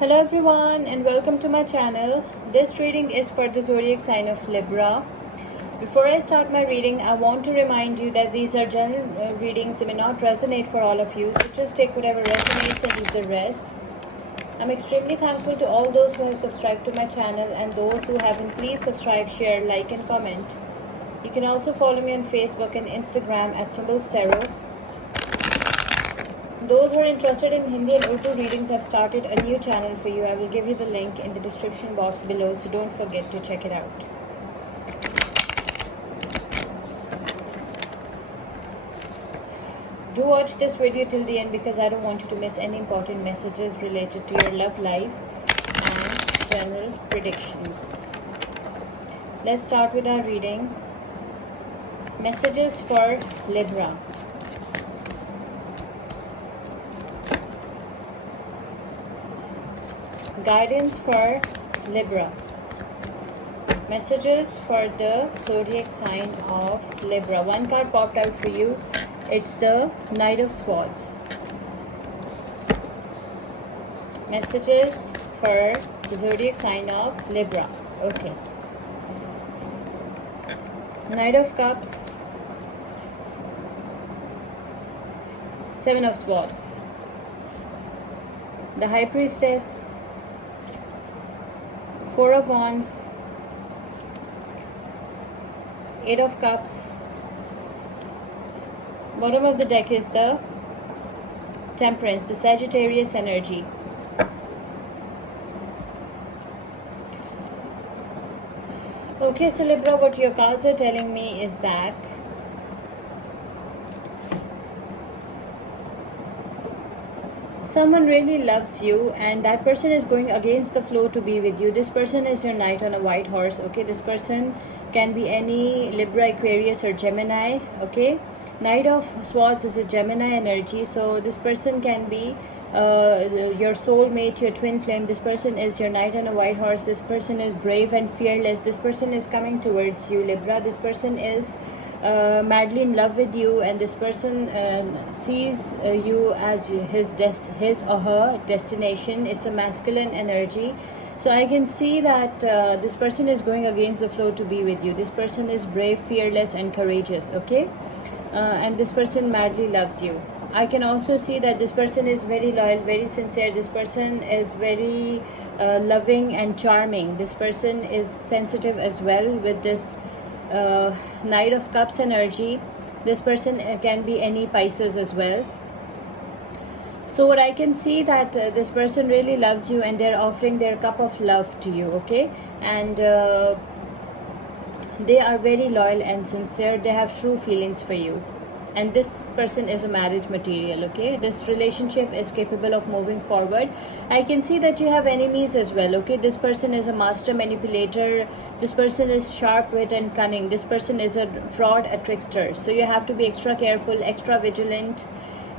Hello everyone and welcome to my channel. This reading is for the zodiac sign of Libra. Before I start my reading, I want to remind you that these are general readings. They may not resonate for all of you, so just take whatever resonates and leave the rest. I'm extremely thankful to all those who have subscribed to my channel, and those who haven't, please subscribe, share, like and comment. You can also follow me on Facebook and Instagram at Symbols Tarot. Those who are interested in Hindi and Urdu readings, have started a new channel for you. I will give you the link in the description box below, so don't forget to check it out. Do watch this video till the end because I don't want you to miss any important messages related to your love life and general predictions. Let's start with our reading. Messages for Libra. Guidance for Libra. Messages for the zodiac sign of Libra. One card popped out for you. It's the Knight of Swords. Messages for the zodiac sign of Libra. Okay. Knight of Cups. Seven of Swords. The High Priestess. Four of Wands, Eight of Cups. Bottom of the deck is the Temperance, the Sagittarius energy. Okay, so Libra, what your cards are telling me is that someone really loves you and that person is going against the flow to be with you. This person is your knight on a white horse. Okay, this person can be any Libra, Aquarius or Gemini. Okay, Knight of Swords is a Gemini energy, so this person can be your soulmate, your twin flame. This person is your knight on a white horse. This person is brave and fearless. This person is coming towards you, Libra. This person is madly in love with you, and this person sees you as his or her destination. It's a masculine energy, so I can see that this person is going against the flow to be with you. This person is brave, fearless and courageous. Okay, and this person madly loves you. I can also see that this person is very loyal, very sincere. This person is very loving and charming. This person is sensitive as well with this Knight of Cups energy. This person can be any Pisces as well. So what I can see that this person really loves you and they're offering their cup of love to you. Okay, and they are very loyal and sincere. They have true feelings for you, and this person is a marriage material. Okay, this relationship is capable of moving forward. I can see that you have enemies as well. Okay, this person is a master manipulator. This person is sharp wit and cunning. This person is a fraud, a trickster, so you have to be extra careful, extra vigilant,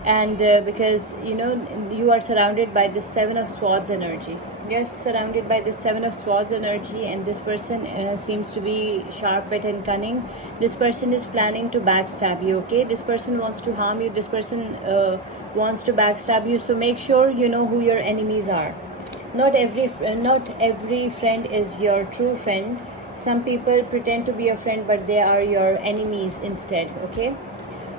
and because you are surrounded by the Seven of Swords energy. You're surrounded by the Seven of Swords energy, and this person seems to be sharp wit and cunning. This person is planning to backstab you. Okay, this person wants to harm you. This person wants to backstab you, so make sure you know who your enemies are. Not every friend is your true friend. Some people pretend to be a friend, but they are your enemies instead. Okay,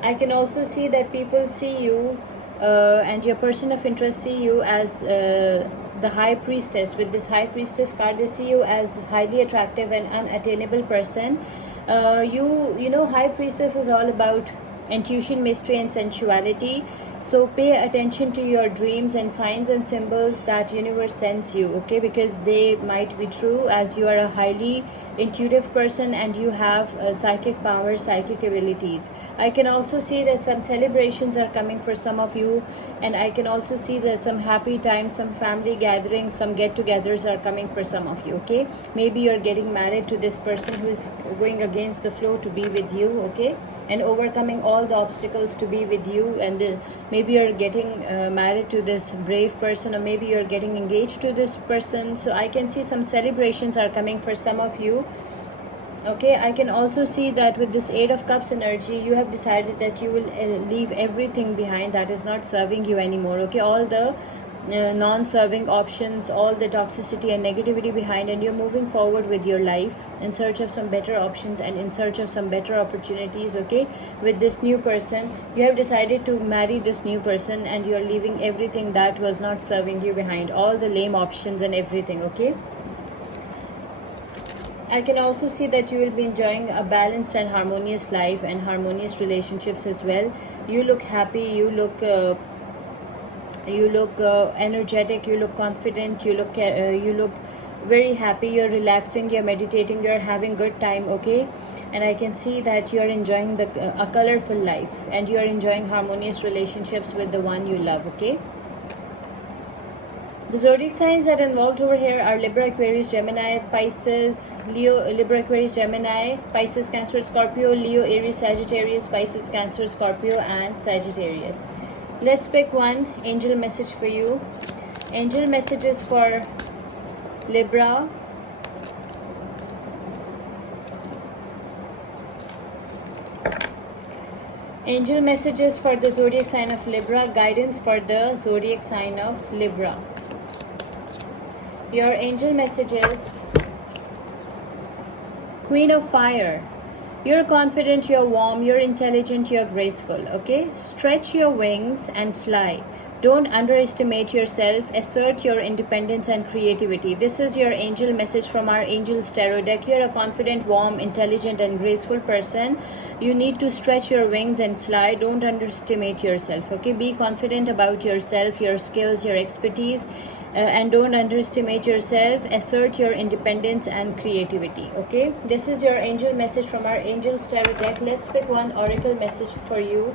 I can also see that people see you and your person of interest see you as the High Priestess. With this High Priestess card, they see you as highly attractive and unattainable person. High Priestess is all about intuition, mystery and sensuality, so pay attention to your dreams and signs and symbols that universe sends you. Okay, because they might be true, as you are a highly intuitive person and you have psychic powers, psychic abilities. I can also see that some celebrations are coming for some of you, and I can also see that some happy times, some family gatherings, some get-togethers are coming for some of you. Okay, maybe you're getting married to this person who is going against the flow to be with you. Okay, and overcoming all the obstacles to be with you, and maybe you're getting married to this brave person, or maybe you're getting engaged to this person. So I can see some celebrations are coming for some of you. Okay, I can also see that with this Eight of Cups energy, you have decided that you will leave everything behind that is not serving you anymore. Okay, all the non-serving options, all the toxicity and negativity behind, and you're moving forward with your life in search of some better options and in search of some better opportunities. Okay, with this new person, you have decided to marry this new person, and you're leaving everything that was not serving you behind, all the lame options and everything. Okay, I can also see that you will be enjoying a balanced and harmonious life and harmonious relationships as well. You look happy, you look energetic, you look confident, you look very happy, you're relaxing, you're meditating, you're having good time. Okay, and I can see that you're enjoying a colorful life, and you're enjoying harmonious relationships with the one you love. Okay, the zodiac signs that are involved over here are Libra, Aquarius, Gemini, Pisces, Leo, Libra, Aquarius, Gemini, Pisces, Cancer, Scorpio, Leo, Aries, Sagittarius, Pisces, Cancer, Scorpio, and Sagittarius. Let's pick one angel message for you. Angel messages for Libra. Angel messages for the zodiac sign of Libra. Guidance for the zodiac sign of Libra. Your angel messages: Queen of Fire. You're confident, you're warm, you're intelligent, you're graceful. Okay, stretch your wings and fly. Don't underestimate yourself. Assert your independence and creativity. This is your angel message from our Angels Tarot deck. You're a confident, warm, intelligent, and graceful person. You need to stretch your wings and fly. Don't underestimate yourself. Okay, be confident about yourself, your skills, your expertise, and don't underestimate yourself. Assert your independence and creativity. Okay, this is your angel message from our Angels Tarot deck. Let's pick one oracle message for you.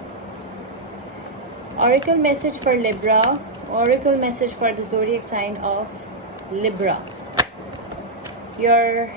Oracle message for Libra. Oracle message for the zodiac sign of Libra. Your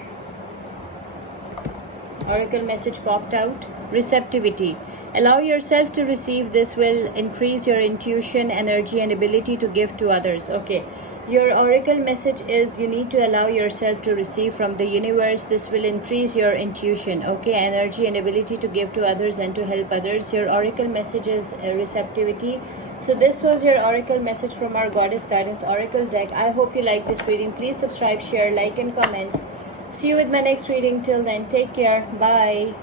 oracle message popped out: receptivity. Allow yourself to receive. This will increase your intuition, energy, and ability to give to others. Okay, your oracle message is: you need to allow yourself to receive from the universe. This will increase your intuition, okay, energy, and ability to give to others and to help others. Your oracle message is receptivity. So this was your oracle message from our Goddess Guidance Oracle deck. I hope you like this reading. Please subscribe, share, like, and comment. See you with my next reading. Till then, take care. Bye.